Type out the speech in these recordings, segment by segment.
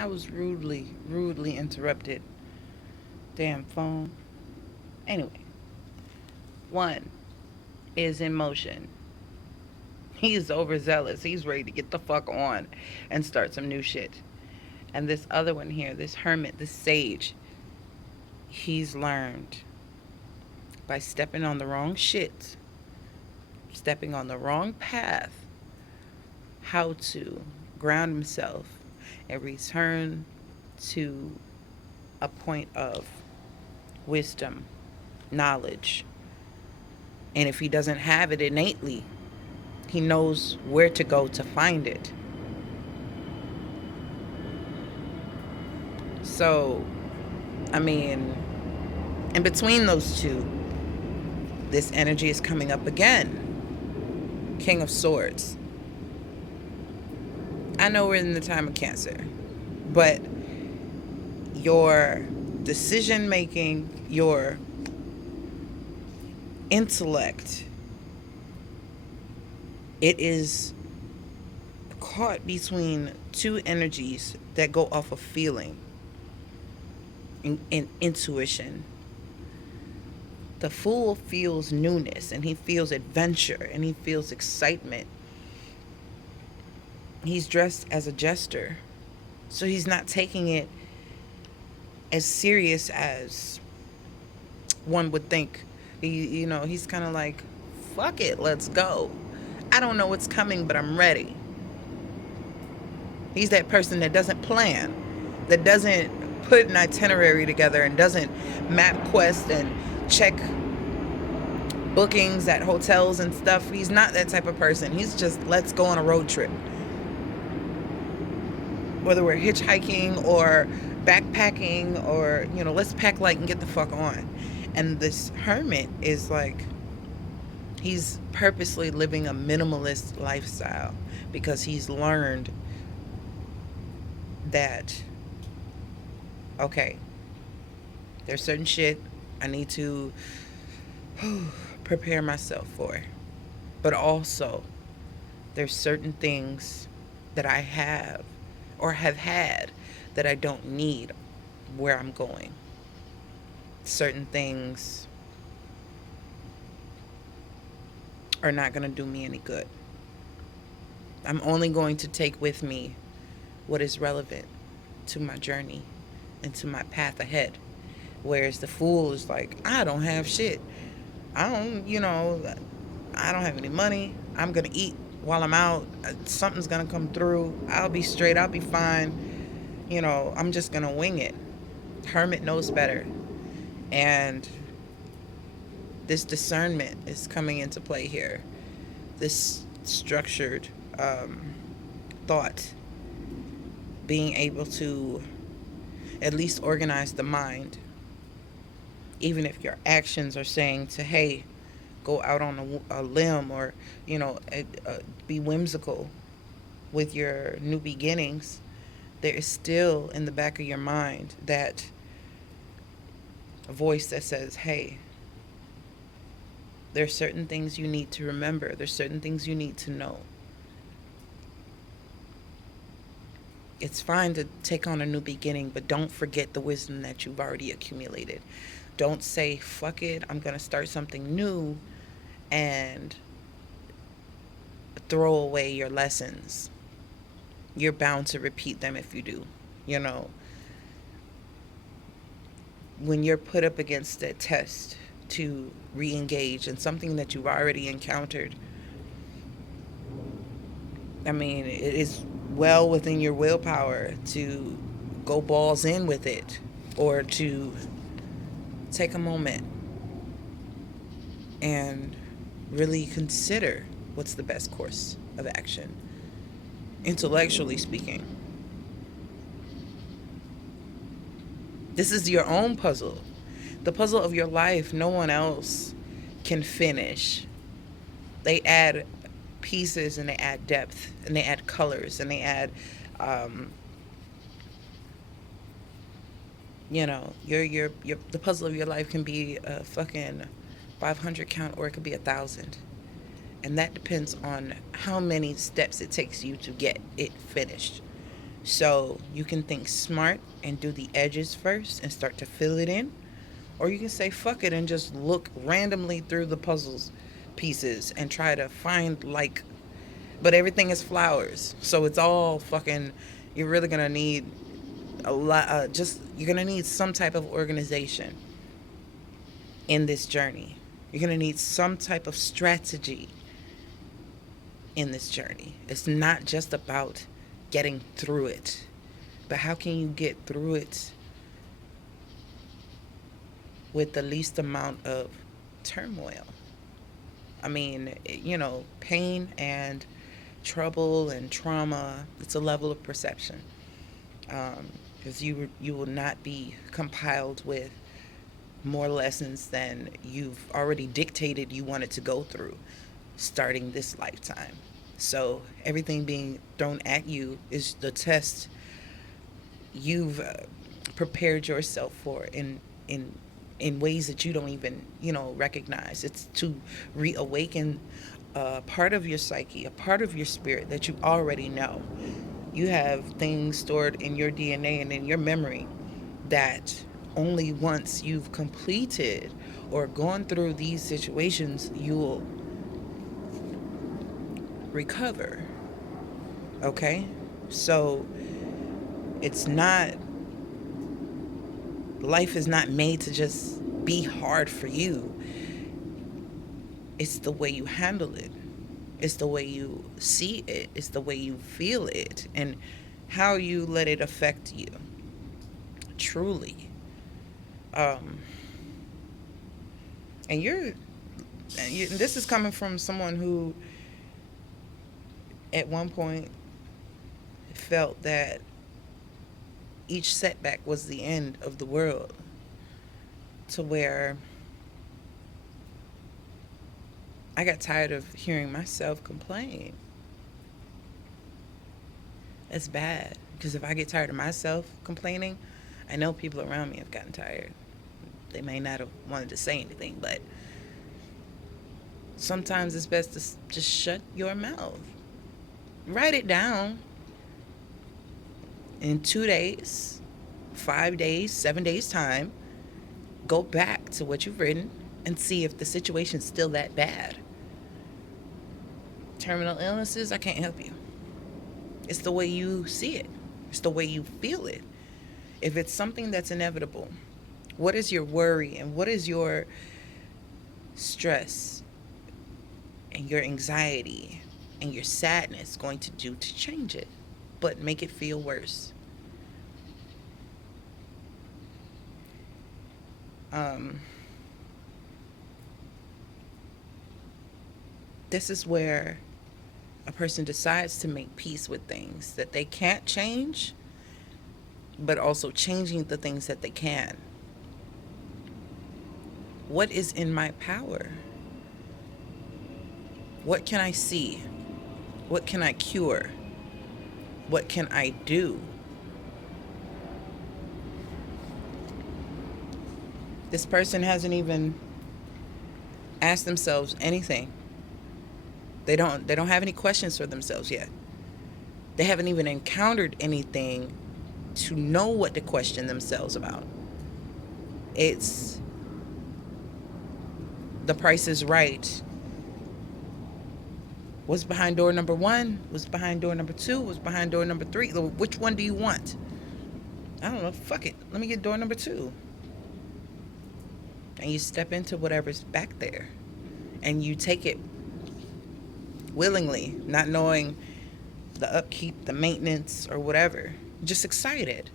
I was rudely interrupted. Damn phone. Anyway, one is in motion. He's overzealous. He's ready to get the fuck on and start some new shit. And this other one here, this hermit, this sage, he's learned by stepping on the wrong shit, stepping on the wrong path, how to ground himself and return to a point of wisdom, knowledge. And if he doesn't have it innately, he knows where to go to find it. So, I mean, in between those two, this energy is coming up again. King of Swords. I know we're in the time of Cancer, but your decision making, your intellect, it is caught between two energies that go off of feeling and intuition. The fool feels newness and he feels adventure and he feels excitement. He's dressed as a jester, so he's not taking it as serious as one would think. He's kind of like, fuck it, let's go. I don't know what's coming, but I'm ready. He's that person that doesn't plan, that doesn't put an itinerary together and doesn't map quest and check bookings at hotels and stuff. He's not that type of person. He's just, let's go on a road trip. Whether we're hitchhiking or backpacking or, let's pack light and get the fuck on. And this hermit is like, he's purposely living a minimalist lifestyle because he's learned that, okay, there's certain shit I need to prepare myself for. But also, there's certain things that I have or have had that I don't need where I'm going. Certain things are not going to do me any good. I'm only going to take with me what is relevant to my journey and to my path ahead. Whereas the fool is like, I don't have shit. I don't have any money. I'm going to eat while I'm out. Something's going to come through. I'll be straight. I'll be fine. I'm just going to wing it. Hermit knows better. And this discernment is coming into play here. This structured thought, being able to at least organize the mind, even if your actions are saying to, hey, go out on a limb or, be whimsical with your new beginnings, there is still in the back of your mind that voice that says, hey, there's certain things you need to remember. There's certain things you need to know. It's fine to take on a new beginning, but don't forget the wisdom that you've already accumulated. Don't say, fuck it, I'm going to start something new and throw away your lessons. You're bound to repeat them if you do. When you're put up against a test to re-engage in something that you've already encountered, I mean, it is well within your willpower to go balls in with it or to take a moment and really consider what's the best course of action, intellectually speaking. This is your own puzzle, the puzzle of your life. No one else can finish. They add pieces and they add depth and they add colors and they add, your the puzzle of your life can be a fucking 500 count or it could be 1,000, and that depends on how many steps it takes you to get it finished. So you can think smart and do the edges first and start to fill it in. Or you can say fuck it and just look randomly through the puzzles pieces and try to find like, but everything is flowers. So it's all fucking, you're really going to need a lot, just, you're going to need some type of organization in this journey. You're going to need some type of strategy in this journey. It's not just about getting through it, but how can you get through it with the least amount of turmoil? I mean, pain and trouble and trauma, it's a level of perception. Because you will not be compiled with more lessons than you've already dictated you wanted to go through starting this lifetime. So everything being thrown at you is the test you've prepared yourself for in ways that you don't even recognize. It's to reawaken a part of your psyche, a part of your spirit that you already know. You have things stored in your DNA and in your memory that only once you've completed or gone through these situations you'll recover. Okay? So it's not, life is not made to just be hard for you. It's the way you handle it. It's the way you see it. It's the way you feel it and how you let it affect you. Truly. Um, and this is coming from someone who at one point felt that each setback was the end of the world, to where I got tired of hearing myself complain. It's bad because if I get tired of myself complaining, I know people around me have gotten tired. They may not have wanted to say anything, but sometimes it's best to just shut your mouth. Write it down in 2 days, 5 days, 7 days time. Go back to what you've written and see if the situation's still that bad. Terminal illnesses, I can't help you. It's the way you see it. It's the way you feel it. If it's something that's inevitable, what is your worry and what is your stress and your anxiety and your sadness going to do to change it, but make it feel worse? This is where a person decides to make peace with things that they can't change, but also changing the things that they can. What is in my power? What can I see? What can I cure? What can I do? This person hasn't even asked themselves anything. They don't have any questions for themselves yet. They haven't even encountered anything to know what to question themselves about. It's the Price is Right. What's behind door number 1? What's behind door number 2? What's behind door number 3? Which one do you want? I don't know. Fuck it. Let me get door number 2. And you step into whatever's back there. And you take it willingly, not knowing the upkeep, the maintenance, or whatever. Just excited.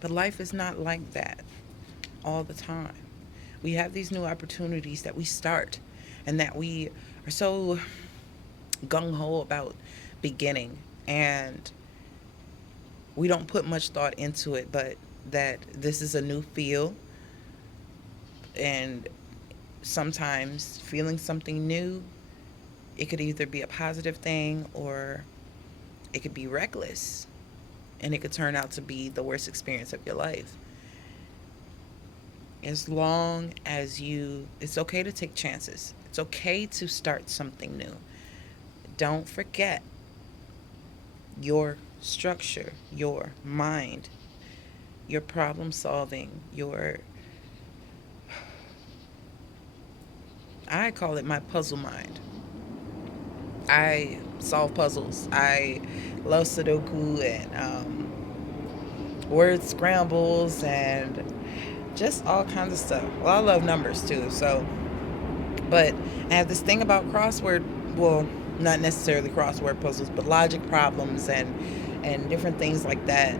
But life is not like that all the time. We have these new opportunities that we start and that we are so gung ho about beginning, and we don't put much thought into it, but that this is a new field, and sometimes feeling something new, it could either be a positive thing or it could be reckless, and it could turn out to be the worst experience of your life. As long as it's okay to take chances. It's okay to start something new. Don't forget your structure, your mind, your problem solving, I call it my puzzle mind. I solve puzzles. I love Sudoku and word scrambles and just all kinds of stuff. Well, I love numbers too. So, but I have this thing about crossword. Well, not necessarily crossword puzzles, but logic problems and different things like that.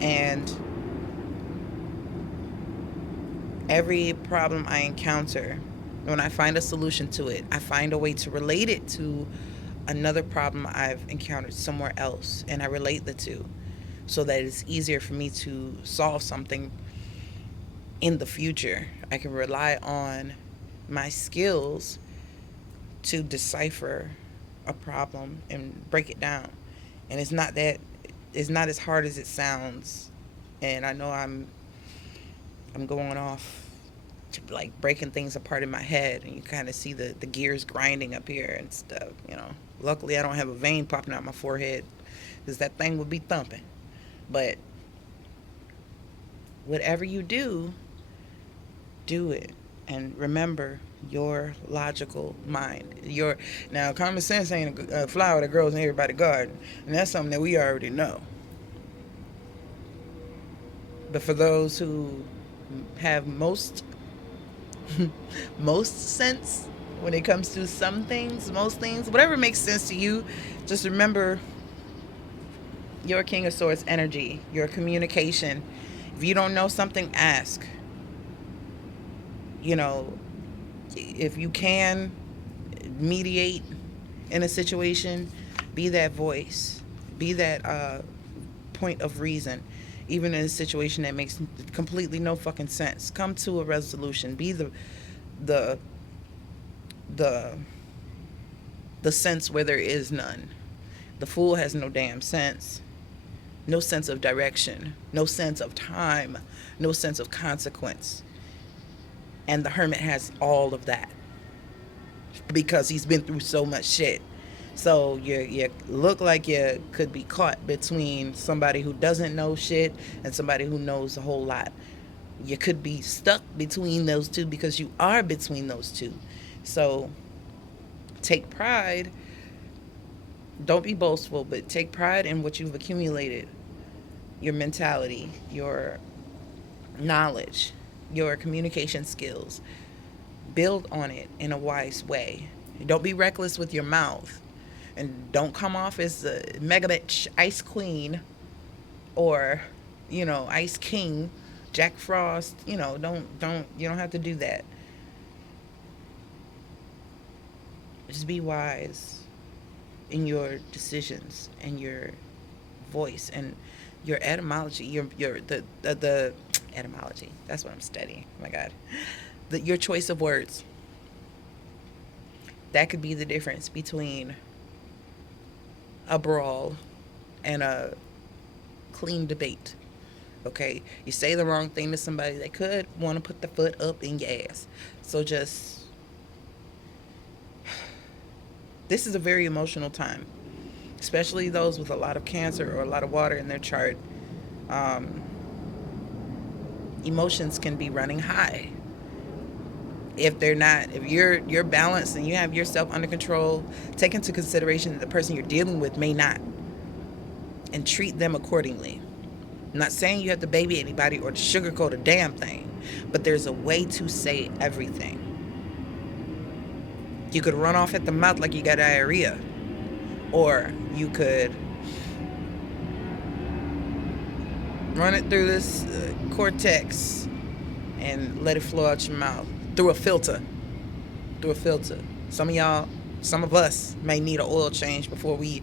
And every problem I encounter, when I find a solution to it, I find a way to relate it to another problem I've encountered somewhere else, and I relate the two so that it's easier for me to solve something in the future. I can rely on my skills to decipher a problem and break it down. And it's not as hard as it sounds. And I know I'm going off to like breaking things apart in my head, and you kind of see the gears grinding up here and stuff. Luckily I don't have a vein popping out my forehead, because that thing would be thumping. But whatever you do it. And remember your logical mind. Now, common sense ain't a flower that grows in everybody's garden, and that's something that we already know. But for those who have most sense when it comes to some things, most things, whatever makes sense to you, just remember your King of Swords energy, your communication. If you don't know something, ask. You know, if you can mediate in a situation, be that voice, be that point of reason, even in a situation that makes completely no fucking sense. Come to a resolution. Be the the the sense where there is none. The fool has no damn sense, no sense of direction, no sense of time, no sense of consequence. And the hermit has all of that because he's been through so much shit. So you look like you could be caught between somebody who doesn't know shit and somebody who knows a whole lot. You could be stuck between those two because you are between those two. So take pride. Don't be boastful, but take pride in what you've accumulated. Your mentality, your knowledge, your communication skills. Build on it in a wise way. Don't be reckless with your mouth. And don't come off as the mega bitch ice queen or, ice king, Jack Frost. You don't have to do that. Just be wise in your decisions and your voice and your etymology, your the etymology. That's what I'm studying. Oh my God. Your choice of words. That could be the difference between a brawl and a clean debate. Okay? You say the wrong thing to somebody, they could want to put the foot up in your ass. So this is a very emotional time, especially those with a lot of cancer or a lot of water in their chart. Um, Emotions can be running high. If you're balanced and you have yourself under control, take into consideration that the person you're dealing with may not, and treat them accordingly. I'm not saying you have to baby anybody or to sugarcoat a damn thing, but there's a way to say everything. You could run off at the mouth like you got diarrhea, or you could run it through this cortex and let it flow out your mouth through a filter. Some of us may need an oil change before we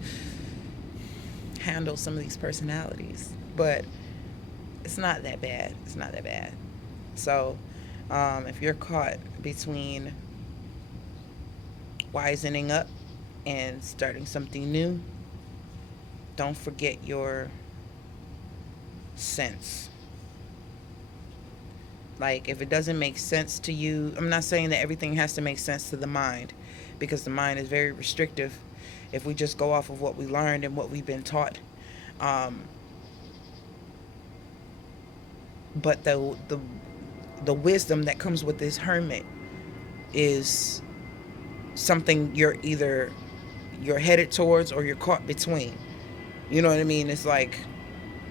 handle some of these personalities, but it's not that bad. So if you're caught between wisening up and starting something new, don't forget your sense. Like, if it doesn't make sense to you, I'm not saying that everything has to make sense to the mind, because the mind is very restrictive if we just go off of what we learned and what we've been taught. Um, but the wisdom that comes with this hermit is something you're headed towards or you're caught between. You know what I mean? It's like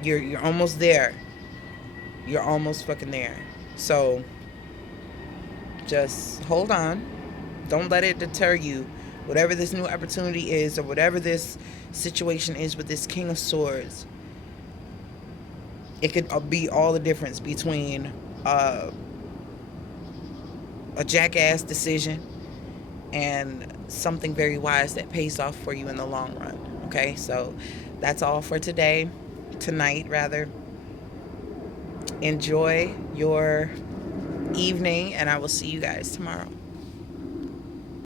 you're almost there. You're almost fucking there. So just hold on. Don't let it deter you. Whatever this new opportunity is, or whatever this situation is with this King of Swords, it could be all the difference between uh, a jackass decision and something very wise that pays off for you in the long run. Okay, so that's all for tonight rather. Enjoy your evening, and I will see you guys tomorrow.